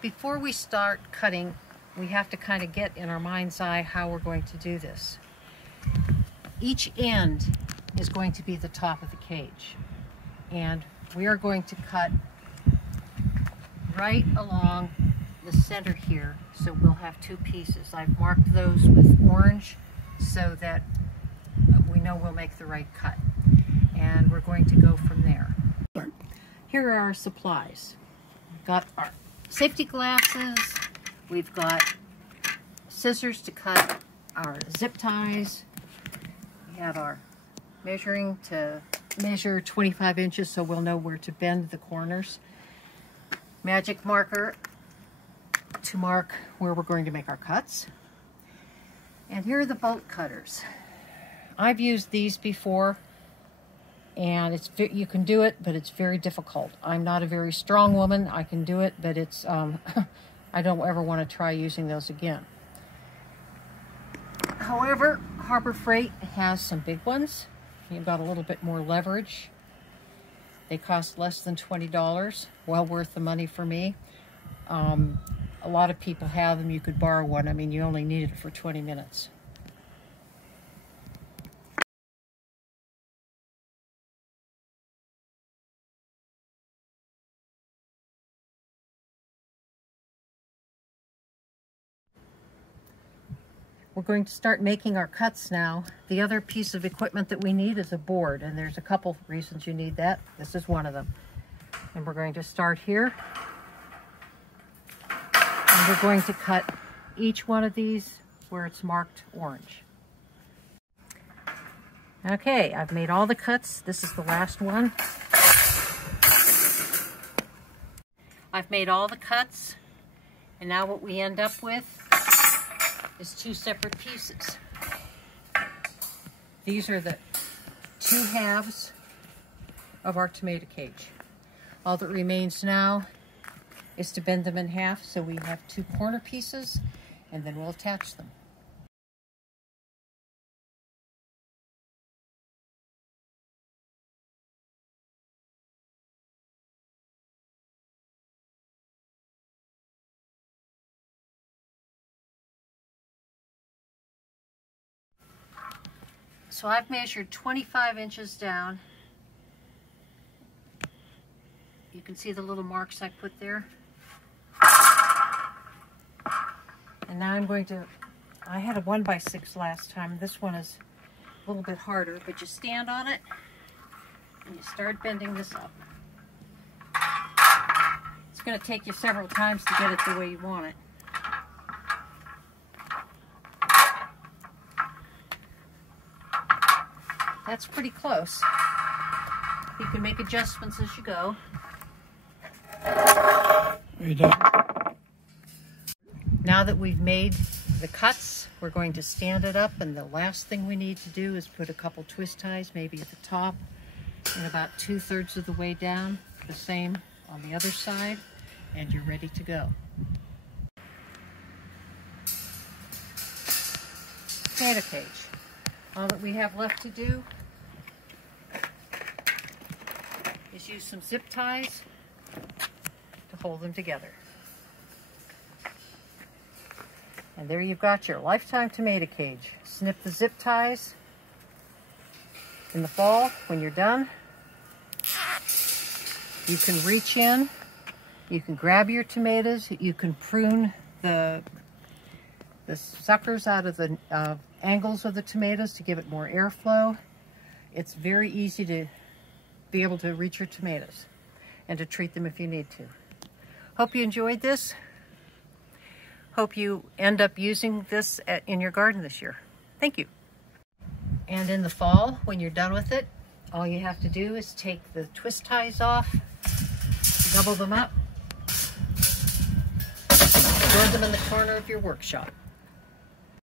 Before we start cutting, we have to kind of get in our mind's eye how we're going to do this. Each end is going to be the top of the cage, and we are going to cut right along the center here, so we'll have two pieces. I've marked those with orange so that we know we'll make the right cut, and we're going to go from there. Here are our supplies. We've got our safety glasses, we've got scissors to cut our zip ties, we have our measuring to measure 25 inches so we'll know where to bend the corners, magic marker to mark where we're going to make our cuts, and here are the bolt cutters. I've used these before, and you can do it, but it's very difficult. I'm not a very strong woman. I can do it, but it's I don't ever want to try using those again. However, Harbor Freight has some big ones. You've got a little bit more leverage. They cost less than $20. Well worth the money for me. A lot of people have them. You could borrow one. I mean, you only need it for 20 minutes. We're going to start making our cuts now. The other piece of equipment that we need is a board, and there's a couple reasons you need that. This is one of them. And we're going to start here. And we're going to cut each one of these where it's marked orange. Okay, I've made all the cuts. This is the last one. I've made all the cuts, and now what we end up with is two separate pieces. These are the two halves of our tomato cage. All that remains now is to bend them in half so we have two corner pieces, and then we'll attach them. So I've measured 25 inches down. You can see the little marks I put there. And now I'm going to, I had a 1x6 last time. This one is a little bit harder, but you stand on it and you start bending this up. It's going to take you several times to get it the way you want it. That's pretty close. You can make adjustments as you go. Are you done? Now that we've made the cuts, we're going to stand it up, and the last thing we need to do is put a couple twist ties, maybe at the top and about 2/3 of the way down. The same on the other side, and you're ready to go. Tomato cage. All that we have left to do is use some zip ties to hold them together. And there you've got your Lifetime tomato cage. Snip the zip ties in the fall when you're done. You can reach in, you can grab your tomatoes, you can prune the suckers out of the angles of the tomatoes to give it more airflow. It's very easy to be able to reach your tomatoes and to treat them if you need to. Hope you enjoyed this. Hope you end up using this in your garden this year. Thank you. And in the fall, when you're done with it, all you have to do is take the twist ties off, double them up, store them in the corner of your workshop.